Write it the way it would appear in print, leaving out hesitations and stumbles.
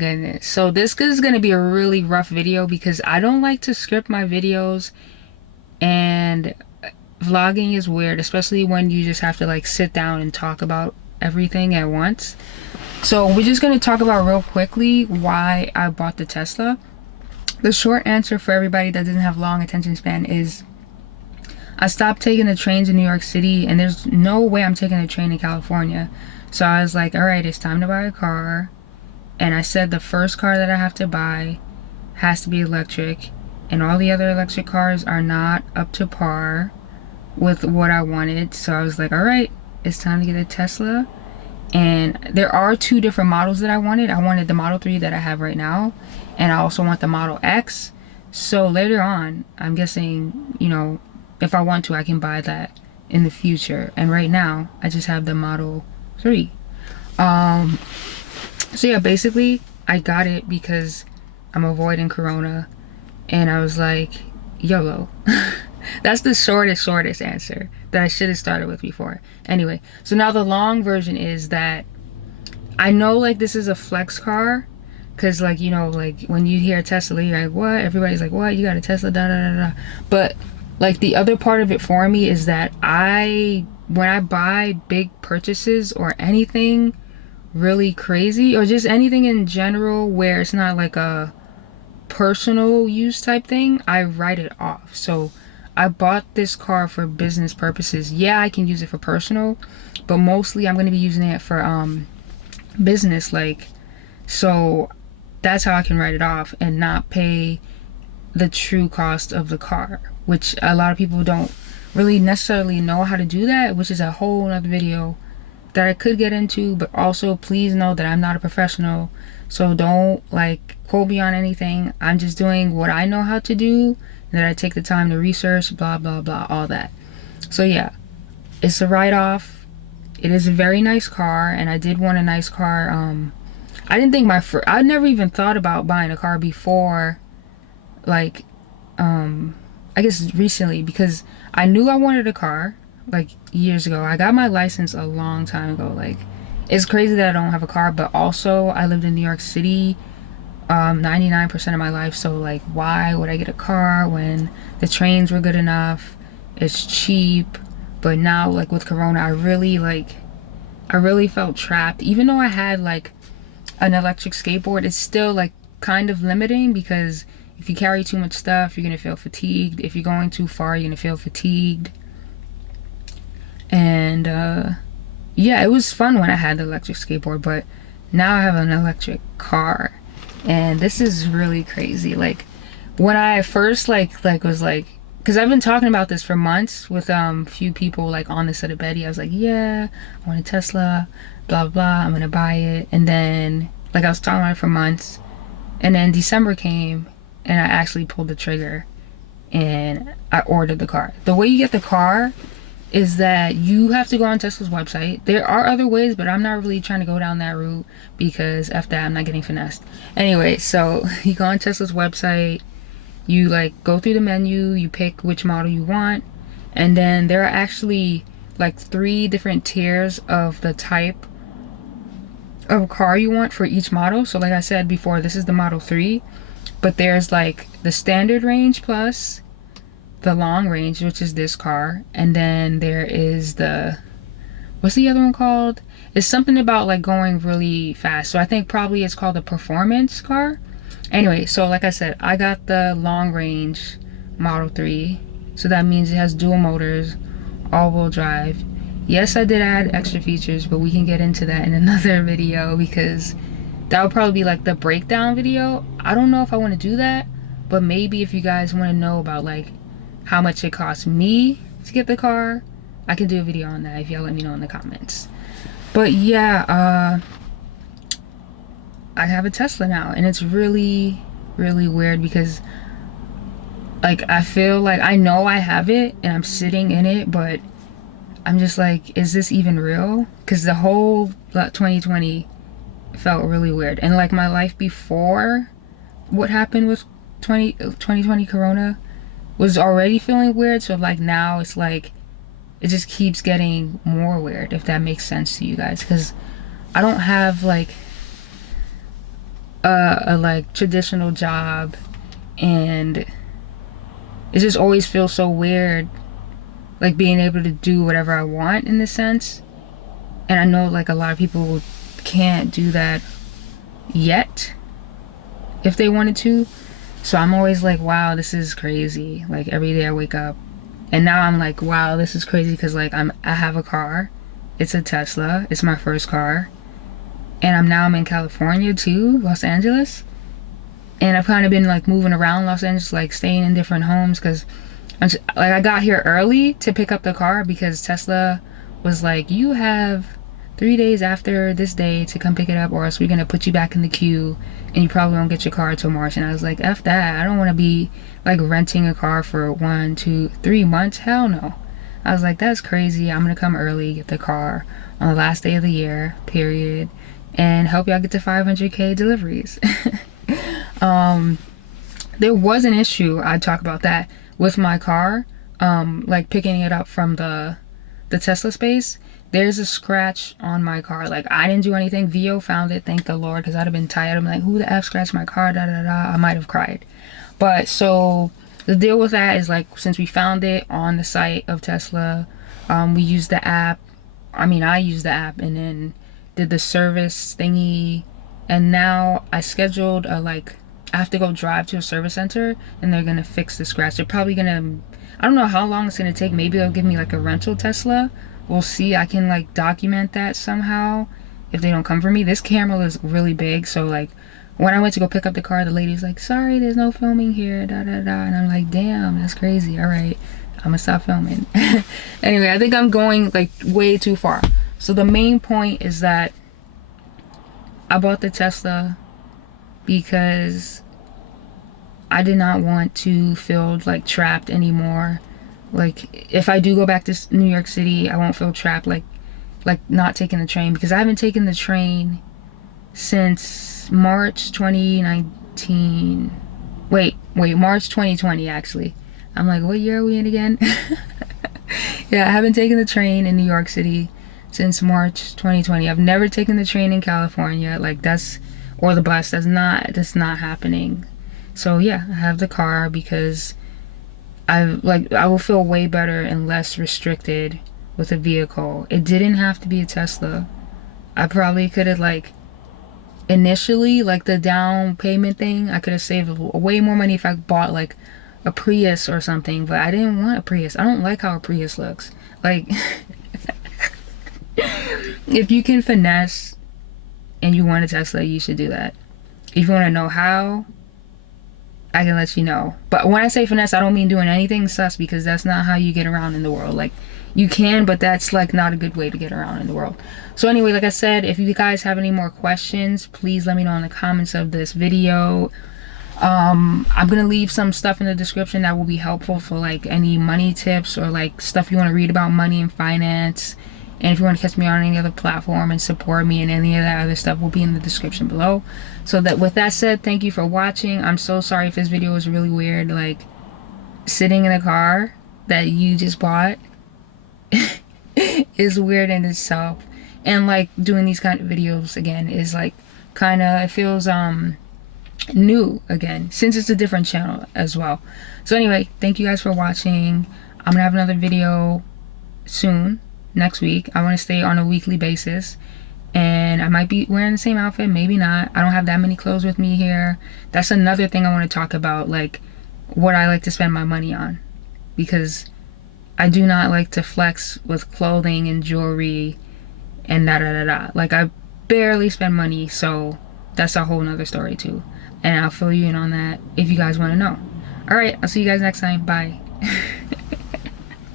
goodness. So this is going to be a really rough video because I don't like to script my videos, and vlogging is weird, especially when you just have to like sit down and talk about everything at once. So we're just going to talk about real quickly why I bought the Tesla. The short answer for everybody that doesn't have long attention span is I stopped taking the trains in New York City, and there's no way I'm taking a train in California. So I was like, all right, it's time to buy a car. And I said the first car that I have to buy has to be electric, and all the other electric cars are not up to par with what I wanted. So I was like, all right, it's time to get a Tesla. And there are two different models that I wanted. I wanted the Model 3 that I have right now, and I also want the Model X. So later on, I'm guessing, you know, if I want to, I can buy that in the future. And right now, I just have the Model 3. So yeah, basically, I got it because I'm avoiding Corona, and I was like, YOLO. That's the shortest answer that I should have started with before. Anyway, so now the long version is that I know like this is a flex car, because like, you know, like when you hear Tesla, you're like, what? Everybody's like, what? You got a Tesla, da da da da. But like the other part of it for me is that when I buy big purchases or anything really crazy, or just anything in general where it's not like a personal use type thing, I write it off. So I bought this car for business purposes. Yeah, I can use it for personal, but mostly I'm going to be using it for business, like, so that's how I can write it off and not pay the true cost of the car, which a lot of people don't really necessarily know how to do that, which is a whole other video that I could get into. But also, please know that I'm not a professional, so don't like quote me on anything. I'm just doing what I know how to do, that I take the time to research, blah blah blah, all that. So yeah, it's a write-off. It is a very nice car, and I did want a nice car. I didn't think I never even thought about buying a car before, like I guess recently, because I knew I wanted a car like years ago. I got my license a long time ago. Like, it's crazy that I don't have a car, but also I lived in New York City 99% of my life. So like, why would I get a car when the trains were good enough? It's cheap. But now, like with Corona, I really felt trapped. Even though I had like an electric skateboard, it's still like kind of limiting, because if you carry too much stuff, you're gonna feel fatigued. If you're going too far, you're gonna feel fatigued. And yeah, it was fun when I had the electric skateboard, but now I have an electric car, and this is really crazy. Like, when I first like was like, because I've been talking about this for months with few people like on the set of Betty. I was like, yeah, I want a Tesla, blah blah blah, I'm gonna buy it. And then like I was talking about it for months, and then December came, and I actually pulled the trigger and I ordered the car. The way you get the car is that you have to go on Tesla's website. There are other ways, but I'm not really trying to go down that route, because after that I'm not getting finessed. Anyway, so you go on Tesla's website, you like go through the menu, you pick which model you want, and then there are actually like 3 different tiers of the type of car you want for each model. So like I said before, this is the Model 3, but there's like the standard range plus the long range, which is this car, and then there is the, what's the other one called? It's something about like going really fast, so I think probably it's called the performance car. Anyway, so like I said, I got the long range Model 3, so that means it has dual motors, all-wheel drive. Yes, I did add extra features, but we can get into that in another video, because that would probably be like the breakdown video. I don't know if I want to do that, but maybe if you guys want to know about like how much it cost me to get the car, I can do a video on that if y'all let me know in the comments. But yeah, I have a Tesla now, and it's really weird, because like I feel like I know I have it and I'm sitting in it, but I'm just like, is this even real? Because the whole 2020 felt really weird, and like my life before what happened with 2020 Corona was already feeling weird. So like now it's like it just keeps getting more weird, if that makes sense to you guys, because I don't have like a like traditional job, and it just always feels so weird, like being able to do whatever I want in this sense. And I know like a lot of people can't do that yet if they wanted to. So I'm always like, wow, this is crazy. Like every day I wake up, and now I'm like, wow, this is crazy because like I have a car. It's a Tesla. It's my first car, and I'm in California too, Los Angeles. And I've kind of been like moving around Los Angeles, like staying in different homes because like I got here early to pick up the car because Tesla was like, you have 3 days after this day to come pick it up, or else we're gonna put you back in the queue and you probably won't get your car till March. And I was like, F that. I don't want to be like renting a car for 1, 2, 3 months. Hell no. I was like, that's crazy. I'm gonna come early, get the car on the last day of the year, period, and help y'all get to 500K deliveries. There was an issue, I'd talk about that, with my car, like picking it up from the Tesla space. There's a scratch on my car. Like I didn't do anything. Vio found it, thank the Lord, because I'd have been tired. I'm like, who the F scratched my car? Da da da. I might have cried. But so the deal with that is like, since we found it on the site of Tesla, we used the app. I mean, I used the app and then did the service thingy, and now I scheduled a like, I have to go drive to a service center and they're gonna fix the scratch. They're probably gonna, I don't know how long it's gonna take. Maybe they'll give me like a rental Tesla. We'll see. I can like document that somehow if they don't come for me. This camera is really big, so like when I went to go pick up the car, the lady's like, sorry, there's no filming here, da da da. And I'm like, damn, that's crazy. All right, I'm gonna stop filming. Anyway, I think I'm going like way too far. So the main point is that I bought the Tesla because I did not want to feel like trapped anymore. Like if I do go back to New York City, I won't feel trapped, like not taking the train, because I haven't taken the train since March 2019. Wait, March 2020 actually. I'm like, what year are we in again? Yeah, I haven't taken the train in New York City since March 2020. I've never taken the train in California, like that's, or the bus. That's not happening. So yeah, I have the car because I will feel way better and less restricted with a vehicle. It didn't have to be a Tesla. I probably could have like initially, like the down payment thing, I could have saved way more money if I bought like a Prius or something, but I didn't want a Prius. I don't like how a Prius looks. Like if you can finesse and you want a Tesla, you should do that. If you want to know how, I can let you know. But when I say finesse, I don't mean doing anything sus, because that's not how you get around in the world. Like you can, but that's like not a good way to get around in the world. So anyway, like I said, if you guys have any more questions, please let me know in the comments of this video. I'm gonna leave some stuff in the description that will be helpful for like any money tips or like stuff you want to read about money and finance. And if you want to catch me on any other platform and support me, and any of that other stuff will be in the description below. So that with that said, thank you for watching. I'm so sorry if this video was really weird, like sitting in a car that you just bought is weird in itself. And like doing these kind of videos again is like kind of, it feels new again, since it's a different channel as well. So anyway, thank you guys for watching. I'm gonna have another video soon, next week. I want to stay on a weekly basis, and I might be wearing the same outfit, maybe not. I don't have that many clothes with me here. That's another thing I want to talk about, like what I like to spend my money on, because I do not like to flex with clothing and jewelry and da da da da. Like I barely spend money, so that's a whole nother story too, and I'll fill you in on that if you guys want to know. All right, I'll see you guys next time. Bye.